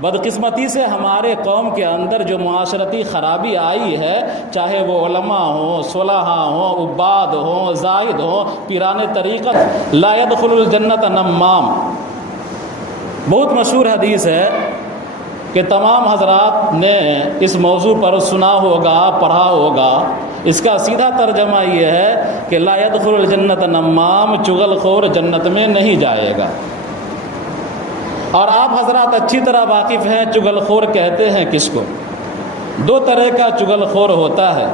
بدقسمتی سے ہمارے قوم کے اندر جو معاشرتی خرابی آئی ہے، چاہے وہ علماء ہوں، صلحاء ہوں، عباد ہوں، زاہد ہوں، پیران طریقت، لا يدخل الجنت نمام۔ بہت مشہور حدیث ہے کہ تمام حضرات نے اس موضوع پر سنا ہوگا، پڑھا ہوگا۔ اس کا سیدھا ترجمہ یہ ہے کہ لا يدخل الجنت نمام، چغل خور جنت میں نہیں جائے گا۔ اور آپ حضرات اچھی طرح واقف ہیں چغل خور کہتے ہیں کس کو۔ دو طرح کا چغل خور ہوتا ہے۔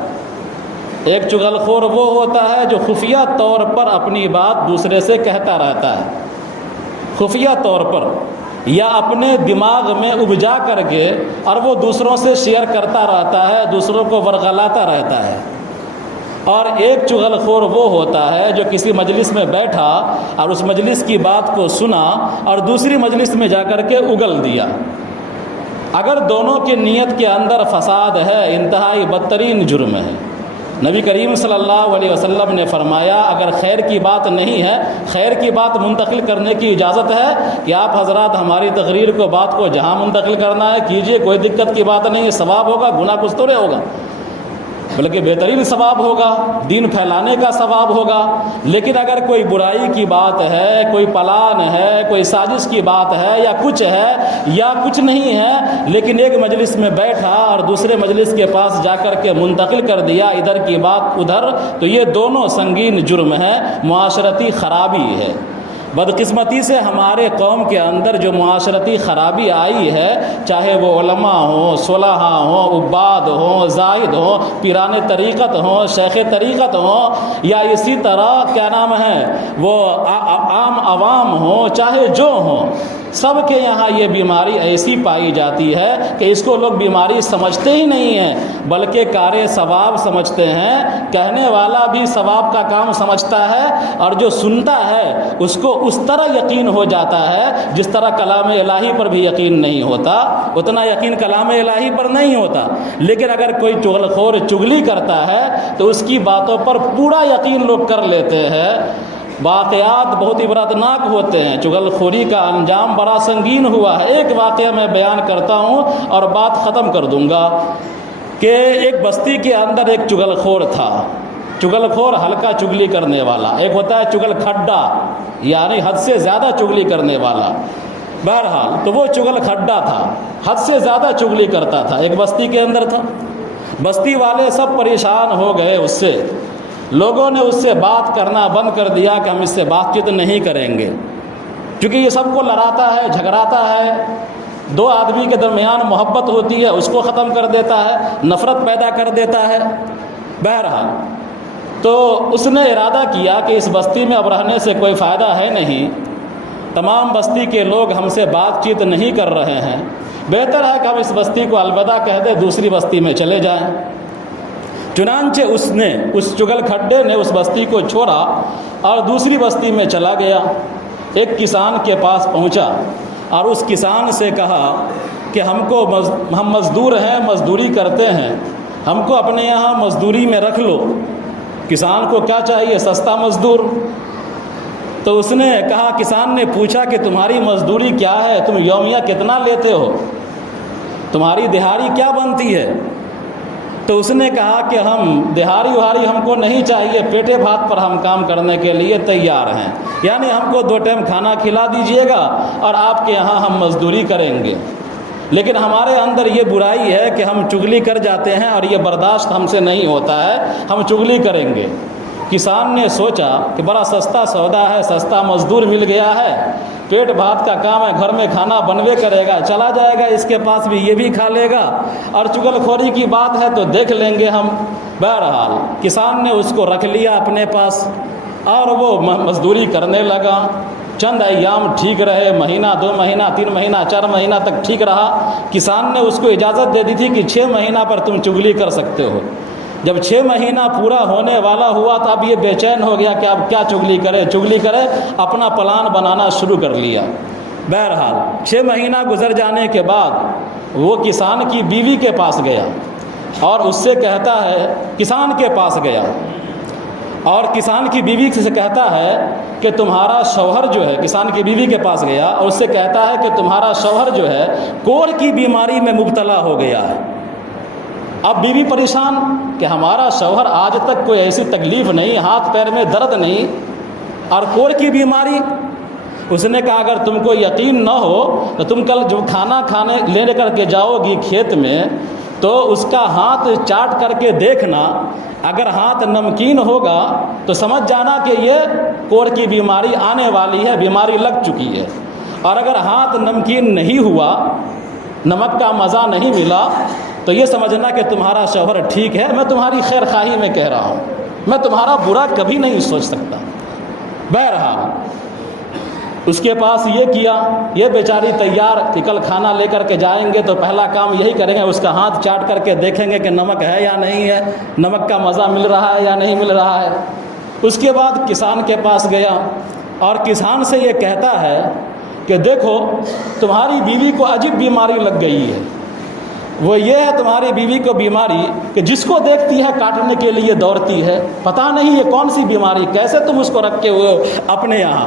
ایک چغل خور وہ ہوتا ہے جو خفیہ طور پر اپنی بات دوسرے سے کہتا رہتا ہے، خفیہ طور پر، یا اپنے دماغ میں ابجا کر کے، اور وہ دوسروں سے شیئر کرتا رہتا ہے، دوسروں کو ورغلاتا رہتا ہے۔ اور ایک چغل خور وہ ہوتا ہے جو کسی مجلس میں بیٹھا اور اس مجلس کی بات کو سنا اور دوسری مجلس میں جا کر کے اگل دیا۔ اگر دونوں کی نیت کے اندر فساد ہے، انتہائی بدترین جرم ہے۔ نبی کریم صلی اللہ علیہ وسلم نے فرمایا اگر خیر کی بات نہیں ہے، خیر کی بات منتقل کرنے کی اجازت ہے کہ آپ حضرات ہماری تقریر کو، بات کو جہاں منتقل کرنا ہے کیجئے، کوئی دقت کی بات نہیں ہے، ثواب ہوگا، گناہ کچھ تو نہیں ہوگا، بلکہ بہترین ثواب ہوگا، دین پھیلانے کا ثواب ہوگا۔ لیکن اگر کوئی برائی کی بات ہے، کوئی پلان ہے، کوئی سازش کی بات ہے، یا کچھ نہیں ہے، لیکن ایک مجلس میں بیٹھا اور دوسرے مجلس کے پاس جا کر کے منتقل کر دیا ادھر کی بات ادھر، تو یہ دونوں سنگین جرم ہے، معاشرتی خرابی ہے۔ بدقسمتی سے ہمارے قوم کے اندر جو معاشرتی خرابی آئی ہے، چاہے وہ علماء ہوں، صلحاء ہوں، عباد ہوں، زاہد ہوں، پیران طریقت ہوں، شیخ طریقت ہوں، یا اسی طرح کیا نام ہے وہ عام عوام ہوں، چاہے جو ہوں، سب کے یہاں یہ بیماری ایسی پائی جاتی ہے کہ اس کو لوگ بیماری سمجھتے ہی نہیں ہیں، بلکہ کار ثواب سمجھتے ہیں۔ کہنے والا بھی ثواب کا کام سمجھتا ہے، اور جو سنتا ہے اس کو اس طرح یقین ہو جاتا ہے جس طرح کلام الہی پر بھی یقین نہیں ہوتا، اتنا یقین کلام الہی پر نہیں ہوتا۔ لیکن اگر کوئی چغل خور چگلی کرتا ہے تو اس کی باتوں پر پورا یقین لوگ کر لیتے ہیں۔ واقعات بہت عبرتناک ہوتے ہیں، چغل خوری کا انجام بڑا سنگین ہوا ہے۔ ایک واقعہ میں بیان کرتا ہوں اور بات ختم کر دوں گا کہ ایک بستی کے اندر ایک چغل خور تھا۔ چغل خور ہلکا چگلی کرنے والا، ایک ہوتا ہے چغل کھڈا، یعنی حد سے زیادہ چگلی کرنے والا۔ بہرحال تو وہ چغل کھڈا تھا، حد سے زیادہ چگلی کرتا تھا، ایک بستی کے اندر تھا۔ بستی والے سب پریشان ہو گئے اس سے، لوگوں نے اس سے بات کرنا بند کر دیا کہ ہم اس سے بات چیت نہیں کریں گے، کیونکہ یہ سب کو لڑاتا ہے، جھگڑاتا ہے، دو آدمی کے درمیان محبت ہوتی ہے اس کو ختم کر دیتا ہے، نفرت پیدا کر دیتا ہے۔ بہرحال تو اس نے ارادہ کیا کہ اس بستی میں اب رہنے سے کوئی فائدہ ہے نہیں، تمام بستی کے لوگ ہم سے بات چیت نہیں کر رہے ہیں، بہتر ہے کہ ہم اس بستی کو الوداع کہہ دیں، دوسری بستی میں چلے جائیں۔ چنانچہ اس چغل کھڈے نے اس بستی کو چھوڑا اور دوسری بستی میں چلا گیا۔ ایک کسان کے پاس پہنچا اور اس کسان سے کہا کہ ہم مزدور ہیں، مزدوری کرتے ہیں، ہم کو اپنے یہاں مزدوری میں رکھ لو۔ کسان کو کیا چاہیے؟ سستا مزدور۔ تو اس نے کہا، کسان نے پوچھا کہ تمہاری مزدوری کیا ہے، تم یومیہ کتنا لیتے ہو، تمہاری دہاڑی کیا بنتی ہے؟ تو اس نے کہا کہ ہم دہاڑی وہاڑی ہم کو نہیں چاہیے، پیٹے بھات پر ہم کام کرنے کے لیے تیار ہیں، یعنی ہم کو 2 ٹائم کھانا کھلا دیجئے گا اور آپ کے یہاں ہم مزدوری کریں گے۔ لیکن ہمارے اندر یہ برائی ہے کہ ہم چغلی کر جاتے ہیں اور یہ برداشت ہم سے نہیں ہوتا ہے، ہم چغلی کریں گے۔ کسان نے سوچا کہ بڑا سستا سودا ہے، سستا مزدور مل گیا ہے، پیٹ بھات کا کام ہے، گھر میں کھانا بنوے کرے گا، چلا جائے گا اس کے پاس بھی، یہ بھی کھا لے گا، اور چغل خوری کی بات ہے تو دیکھ لیں گے ہم۔ بہرحال کسان نے اس کو رکھ لیا اپنے پاس اور وہ مزدوری کرنے لگا۔ چند ایام ٹھیک رہے، مہینہ، 2 مہینہ، 3 مہینہ، 4 مہینہ تک ٹھیک رہا۔ کسان نے اس کو اجازت دے دی تھی کہ 6 مہینہ پر تم چغلی کر سکتے ہو۔ جب 6 مہینہ پورا ہونے والا ہوا تو اب یہ بے چین ہو گیا کہ اب کیا چغلی کرے، اپنا پلان بنانا شروع کر لیا۔ بہرحال 6 مہینہ گزر جانے کے بعد وہ کسان کی بیوی کے پاس گیا اور اس سے کہتا ہے، کسان کے پاس گیا اور کسان کی بیوی سے کہتا ہے کہ تمہارا شوہر جو ہے، کسان کی بیوی کے پاس گیا اور اس سے کہتا ہے کہ تمہارا شوہر جو ہے کوڑ کی بیماری میں مبتلا ہو گیا ہے۔ اب بیوی پریشان کہ ہمارا شوہر آج تک کوئی ایسی تکلیف نہیں، ہاتھ پیر میں درد نہیں، اور کوڑ کی بیماری۔ اس نے کہا اگر تم کو یقین نہ ہو تو تم کل جو کھانا کھانے لے کر کے جاؤ گی کھیت میں تو اس کا ہاتھ چاٹ کر کے دیکھنا، اگر ہاتھ نمکین ہوگا تو سمجھ جانا کہ یہ کوڑ کی بیماری آنے والی ہے، بیماری لگ چکی ہے، اور اگر ہاتھ نمکین نہیں ہوا، نمک کا مزہ نہیں ملا، تو یہ سمجھنا کہ تمہارا شوہر ٹھیک ہے، میں تمہاری خیر خواہی میں کہہ رہا ہوں، میں تمہارا برا کبھی نہیں سوچ سکتا۔ بہرحال اس کے پاس یہ کیا، یہ بیچاری تیار کہ کل کھانا لے کر کے جائیں گے تو پہلا کام یہی کریں گے، اس کا ہاتھ چاٹ کر کے دیکھیں گے کہ نمک ہے یا نہیں ہے، نمک کا مزہ مل رہا ہے یا نہیں مل رہا ہے۔ اس کے بعد کسان کے پاس گیا اور کسان سے یہ کہتا ہے کہ دیکھو تمہاری بیوی کو عجیب بیماری لگ گئی ہے، وہ یہ ہے تمہاری بیوی کو بیماری کہ جس کو دیکھتی ہے کاٹنے کے لیے دوڑتی ہے، پتہ نہیں یہ کون سی بیماری، کیسے تم اس کو رکھے ہوئے اپنے یہاں۔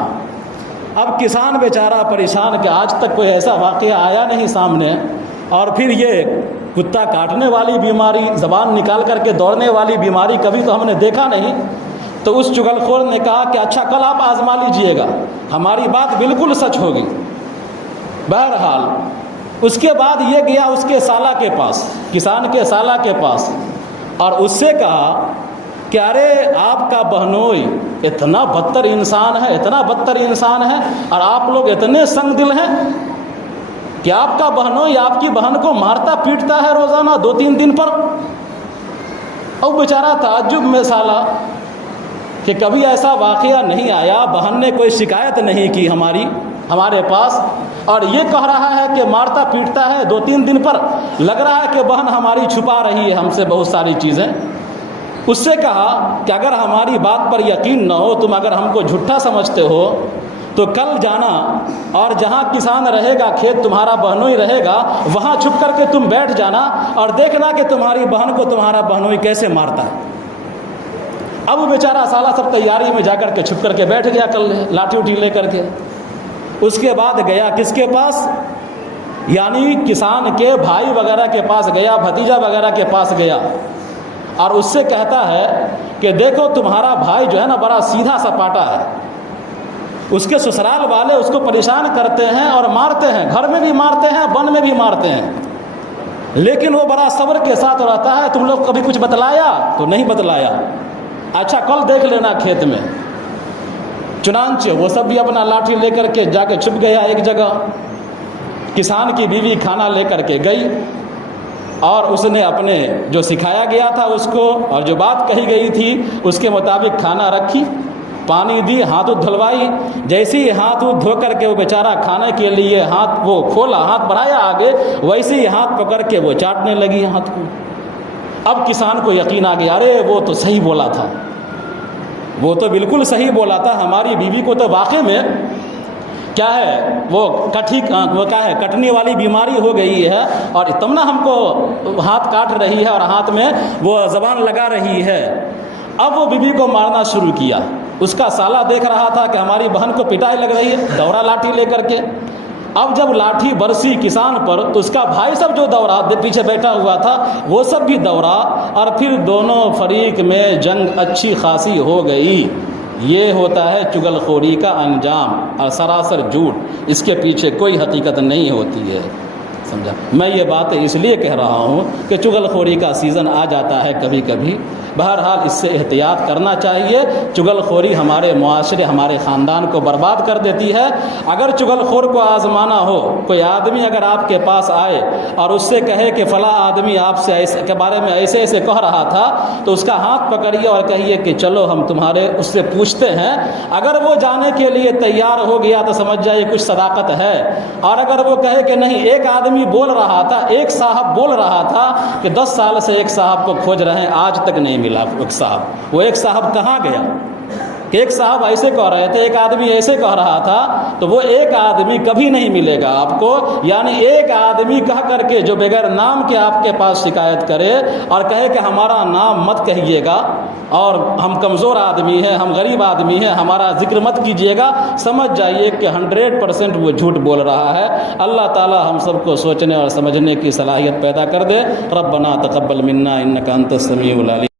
اب کسان بیچارہ پریشان کہ آج تک کوئی ایسا واقعہ آیا نہیں سامنے، اور پھر یہ کتا کاٹنے والی بیماری، زبان نکال کر کے دوڑنے والی بیماری کبھی تو ہم نے دیکھا نہیں۔ تو اس چغل خور نے کہا کہ اچھا کل آپ آزما لیجئے گا، ہماری بات بالکل سچ ہوگی۔ بہرحال اس کے بعد یہ گیا اس کے سالہ کے پاس، کسان کے سالہ کے پاس، اور اس سے کہا کہ ارے آپ کا بہنوئی اتنا بدتر انسان ہے، اتنا بدتر انسان ہے، اور آپ لوگ اتنے سنگ دل ہیں کہ آپ کا بہنوئی آپ کی بہن کو مارتا پیٹتا ہے روزانہ 2-3 دن پر۔ اور بیچارہ تعجب میں سالہ کہ کبھی ایسا واقعہ نہیں آیا، بہن نے کوئی شکایت نہیں کی ہمارے پاس، اور یہ کہہ رہا ہے کہ مارتا پیٹتا ہے 2-3 دن پر، لگ رہا ہے کہ بہن ہماری چھپا رہی ہے ہم سے بہت ساری چیزیں۔ اس سے کہا کہ اگر ہماری بات پر یقین نہ ہو، تم اگر ہم کو جھوٹا سمجھتے ہو تو کل جانا اور جہاں کسان رہے گا، کھیت تمہارا بہنوئی رہے گا، وہاں چھپ کر کے تم بیٹھ جانا اور دیکھنا کہ تمہاری بہن کو تمہارا بہنوئی کیسے مارتا ہے۔ اب وہ بیچارہ سالہ سب تیاری میں جا کر کے چھپ کر کے بیٹھ گیا، کل لاٹھی اٹھی لے کر کے۔ اس کے بعد گیا کس کے پاس؟ یعنی کسان کے بھائی وغیرہ کے پاس گیا، بھتیجا وغیرہ کے پاس گیا، اور اس سے کہتا ہے کہ دیکھو تمہارا بھائی جو ہے نا بڑا سیدھا سپاٹا ہے، اس کے سسرال والے اس کو پریشان کرتے ہیں اور مارتے ہیں، گھر میں بھی مارتے ہیں، بن میں بھی مارتے ہیں، لیکن وہ بڑا صبر کے ساتھ رہتا ہے۔ تم لوگ کبھی کچھ بتلایا؟ تو نہیں بتلایا۔ اچھا کل دیکھ لینا کھیت میں۔ چنانچہ وہ سب بھی اپنا لاٹھی لے کر کے جا کے چھپ گیا ایک جگہ۔ کسان کی بیوی کھانا لے کر کے گئی اور اس نے اپنے جو سکھایا گیا تھا اس کو اور جو بات کہی گئی تھی اس کے مطابق کھانا رکھی، پانی دی، ہاتھ دھلوائی۔ جیسے ہی ہاتھ دھو کر کے وہ بیچارہ کھانے کے لیے ہاتھ وہ کھولا، ہاتھ بڑھایا آگے، ویسے ہی ہاتھ پکڑ کے وہ چاٹنے لگی ہاتھ کو۔ اب کسان کو یقین آ گیا، ارے وہ تو صحیح بولا تھا، وہ تو بالکل صحیح بولا تھا، ہماری بیوی کو تو واقعی میں کیا ہے وہ کیا ہے کٹنے والی بیماری ہو گئی ہے، اور تمنا ہم کو ہاتھ کاٹ رہی ہے اور ہاتھ میں وہ زبان لگا رہی ہے۔ اب وہ بیوی کو مارنا شروع کیا۔ اس کا سالہ دیکھ رہا تھا کہ ہماری بہن کو پٹائی لگ رہی ہے، دوڑا لاٹھی لے کر کے۔ اب جب لاٹھی برسی کسان پر تو اس کا بھائی سب جو دوڑا پیچھے بیٹھا ہوا تھا وہ سب بھی دوڑا، اور پھر دونوں فریق میں جنگ اچھی خاصی ہو گئی۔ یہ ہوتا ہے چغل خوری کا انجام، اور سراسر جھوٹ، اس کے پیچھے کوئی حقیقت نہیں ہوتی ہے، سمجھا۔ میں یہ باتیں اس لیے کہہ رہا ہوں کہ چغل خوری کا سیزن آ جاتا ہے کبھی کبھی۔ بہرحال اس سے احتیاط کرنا چاہیے۔ چغل خوری ہمارے معاشرے، ہمارے خاندان کو برباد کر دیتی ہے۔ اگر چغل خور کو آزمانا ہو، کوئی آدمی اگر آپ کے پاس آئے اور اس سے کہے کہ فلاں آدمی آپ سے ایسے کے بارے میں ایسے ایسے کہہ رہا تھا، تو اس کا ہاتھ پکڑیے اور کہیے کہ چلو ہم تمہارے اس سے پوچھتے ہیں۔ اگر وہ جانے کے لیے تیار ہو گیا تو سمجھ جائیے کچھ صداقت ہے، اور اگر وہ کہے کہ نہیں، ایک آدمی بول رہا تھا، ایک صاحب بول رہا تھا کہ 10 سال سے ایک صاحب کو کھوج رہے ہیں، آج تک نہیں ملا ایک صاحب، وہ ایک صاحب کہاں گیا؟ کہ ایک صاحب ایسے کہہ رہے تھے، ایک آدمی ایسے کہہ رہا تھا، تو وہ ایک آدمی کبھی نہیں ملے گا آپ کو، یعنی ایک آدمی کہہ کر کے جو بغیر نام کے آپ کے پاس شکایت کرے اور کہے کہ ہمارا نام مت کہیے گا اور ہم کمزور آدمی ہیں، ہم غریب آدمی ہیں، ہمارا ذکر مت کیجیے گا، سمجھ جائیے کہ 100% وہ جھوٹ بول رہا ہے۔ اللہ تعالی ہم سب کو سوچنے اور سمجھنے کی صلاحیت پیدا کر دے۔ ربنا تقبل منا انک انت السمیع العلیم۔